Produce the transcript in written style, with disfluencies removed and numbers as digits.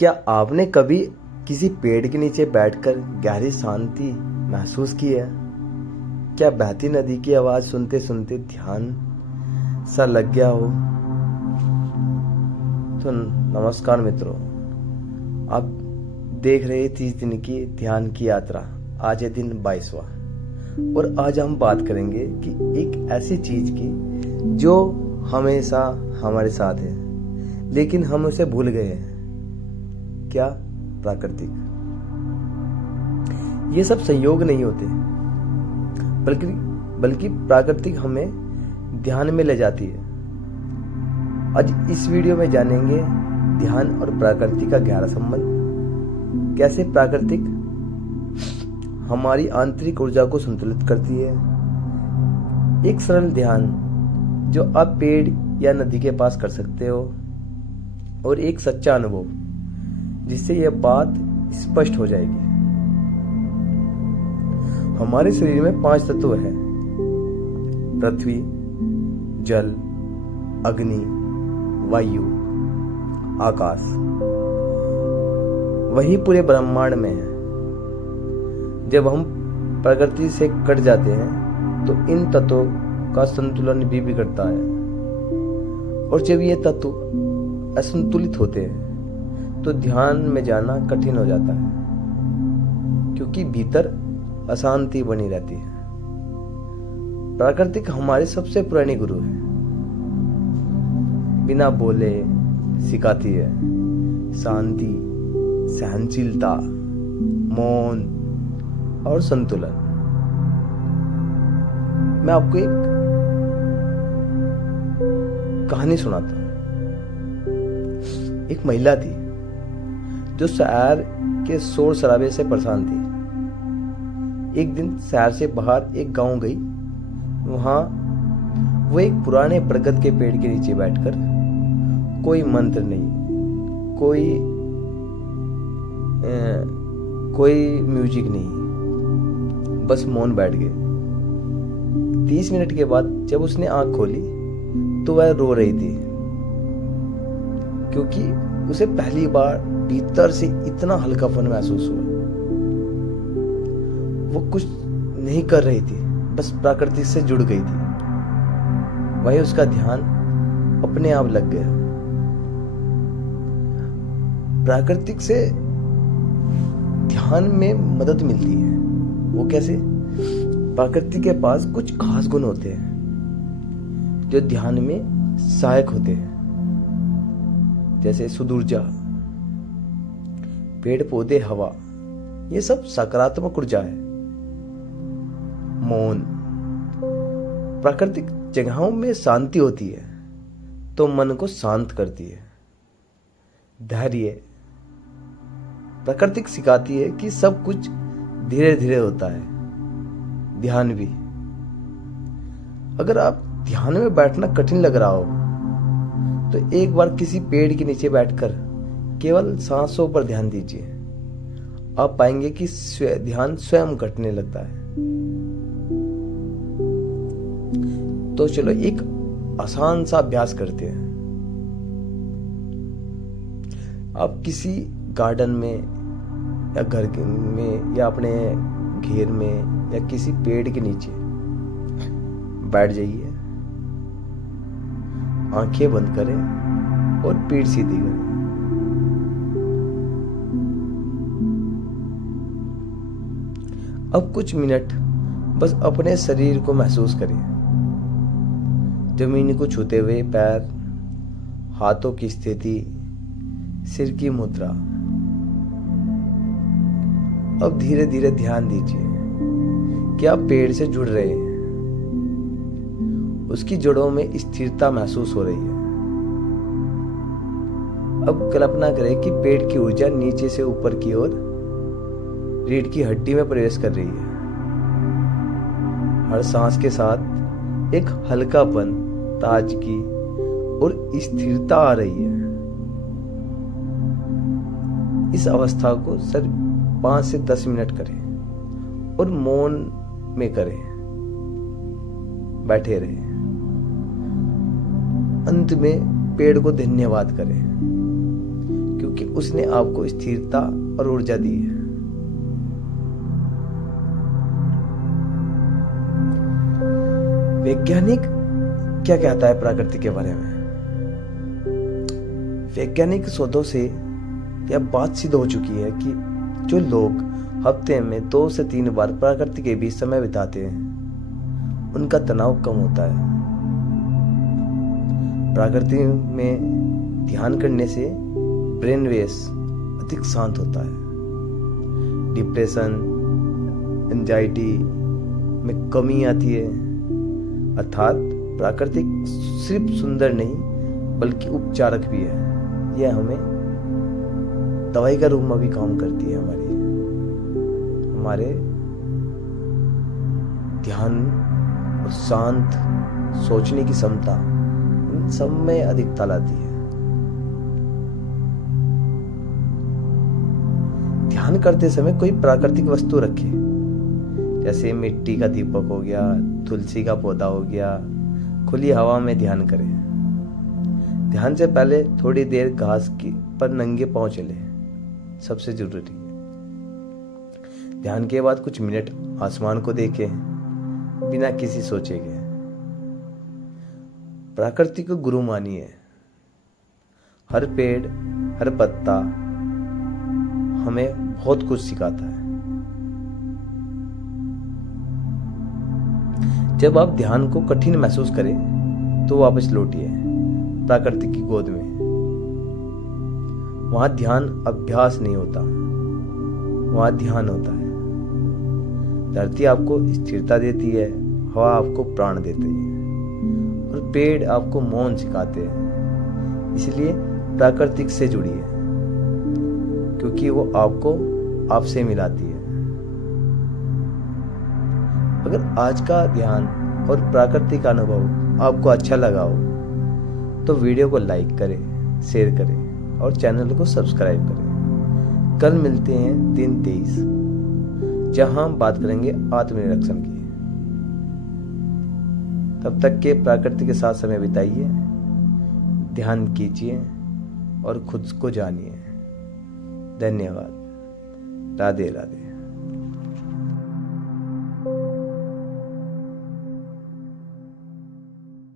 क्या आपने कभी किसी पेड़ के नीचे बैठकर गहरी शांति महसूस की है? क्या बहती नदी की आवाज सुनते सुनते ध्यान सा लग गया हो? तो नमस्कार मित्रों, आप देख रहे 30 दिन की ध्यान की यात्रा। आज है दिन 22वां और आज हम बात करेंगे कि एक ऐसी चीज की जो हमेशा हमारे साथ है लेकिन हम उसे भूल गए हैं। क्या? प्राकृतिक। ये सब संयोग नहीं होते बल्कि प्राकृतिक हमें ध्यान में ले जाती है। आज इस वीडियो में जानेंगे ध्यान और प्रकृति का गहरा संबंध, कैसे प्राकृतिक हमारी आंतरिक ऊर्जा को संतुलित करती है। एक सरल ध्यान जो आप पेड़ या नदी के पास कर सकते हो और एक सच्चा अनुभव जिससे यह बात स्पष्ट हो जाएगी। हमारे शरीर में 5 तत्व हैं: पृथ्वी, जल, अग्नि, वायु, आकाश। वही पूरे ब्रह्मांड में है। जब हम प्रकृति से कट जाते हैं तो इन तत्वों का संतुलन भी बिगड़ता है और जब ये तत्व असंतुलित होते हैं तो ध्यान में जाना कठिन हो जाता है, क्योंकि भीतर अशांति बनी रहती है। प्राकृतिक हमारे सबसे पुरानी गुरु है। बिना बोले सिखाती है शांति, सहनशीलता, मौन और संतुलन। मैं आपको एक कहानी सुनाता हूं। एक महिला थी जो शहर के शोर शराबे से परेशान थी। एक दिन शहर से बाहर एक गांव गई। वहां वो एक पुराने बरगद के पेड़ के नीचे बैठकर, कोई मंत्र नहीं, कोई म्यूजिक नहीं, बस मौन बैठ गए। 30 मिनट के बाद जब उसने आंख खोली तो वह रो रही थी, क्योंकि उसे पहली बार भीतर से इतना हल्कापन महसूस हुआ। वो कुछ नहीं कर रही थी, बस प्रकृति से जुड़ गई थी। वही उसका ध्यान अपने आप लग गया। प्राकृतिक से ध्यान में मदद मिलती है। वो कैसे? प्रकृति के पास कुछ खास गुण होते हैं जो ध्यान में सहायक होते हैं, जैसे शुद्ध ऊर्जा, पेड़ पौधे, हवा, ये सब सकारात्मक ऊर्जा है। मौन, प्राकृतिक जगहों में शांति होती है तो मन को शांत करती है। धैर्य, प्राकृतिक सिखाती है कि सब कुछ धीरे धीरे होता है। ध्यान भी। अगर आप ध्यान में बैठना कठिन लग रहा हो तो एक बार किसी पेड़ के नीचे बैठकर केवल सांसों पर ध्यान दीजिए। आप पाएंगे कि ध्यान स्वयं घटने लगता है। तो चलो एक आसान सा अभ्यास करते हैं। आप किसी गार्डन में या घर में या अपने घेर में या किसी पेड़ के नीचे बैठ जाइए, आंखें बंद करें और पीठ सीधी करें। अब कुछ मिनट बस अपने शरीर को महसूस करें। जमीन को छूते हुए पैर, हाथों की स्थिति, सिर की मुद्रा। अब धीरे धीरे ध्यान दीजिए कि आप पेड़ से जुड़ रहे हैं। उसकी जड़ों में स्थिरता महसूस हो रही है। अब कल्पना करें कि पेड़ की ऊर्जा नीचे से ऊपर की ओर रीढ़ की हड्डी में प्रवेश कर रही है। हर सांस के साथ एक हल्कापन, ताजगी और स्थिरता आ रही है। इस अवस्था को सिर्फ 5 से 10 मिनट करें और मौन में करें, बैठे रहें। अंत में पेड़ को धन्यवाद करें, क्योंकि उसने आपको स्थिरता और ऊर्जा दी है। वैज्ञानिक क्या कहता है प्रकृति के बारे में? वैज्ञानिक शोधों से यह बात सिद्ध हो चुकी है कि जो लोग हफ्ते में 2 से 3 बार प्रकृति के बीच समय बिताते हैं, उनका तनाव कम होता है। प्रकृति में ध्यान करने से ब्रेन वेव्स अधिक शांत होता है। डिप्रेशन, एंजाइटी में कमी आती है। अर्थात प्राकृतिक सिर्फ सुंदर नहीं बल्कि उपचारक भी है। यह हमें दवाई का रूप में भी काम करती है। हमारे ध्यान और शांत सोचने की क्षमता इन सब में अधिकता लाती है। ध्यान करते समय कोई प्राकृतिक वस्तु रखें, जैसे मिट्टी का दीपक हो गया, तुलसी का पौधा हो गया। खुली हवा में ध्यान करें। ध्यान से पहले थोड़ी देर घास की पर नंगे पांव चले, सबसे जरूरी है। ध्यान के बाद कुछ मिनट आसमान को देखें बिना किसी सोचे के। प्रकृति को गुरु मानिए। हर पेड़, हर पत्ता हमें बहुत कुछ सिखाता है। जब आप ध्यान को कठिन महसूस करें तो वापस लौटिए प्रकृति की गोद में। वहां ध्यान अभ्यास नहीं होता, वहां ध्यान होता है। धरती आपको स्थिरता देती है, हवा आपको प्राण देती है और पेड़ आपको मौन सिखाते हैं। इसलिए प्राकृतिक से जुड़िए, क्योंकि वो आपको आपसे मिलाती है। अगर आज का ध्यान और प्राकृतिक अनुभव आपको अच्छा लगा हो तो वीडियो को लाइक करें, शेयर करें और चैनल को सब्सक्राइब करें। कल मिलते हैं दिन 23, जहां हम बात करेंगे आत्मनिरीक्षण की। तब तक के प्रकृति के साथ समय बिताइए, ध्यान कीजिए और खुद को जानिए। धन्यवाद। राधे राधे।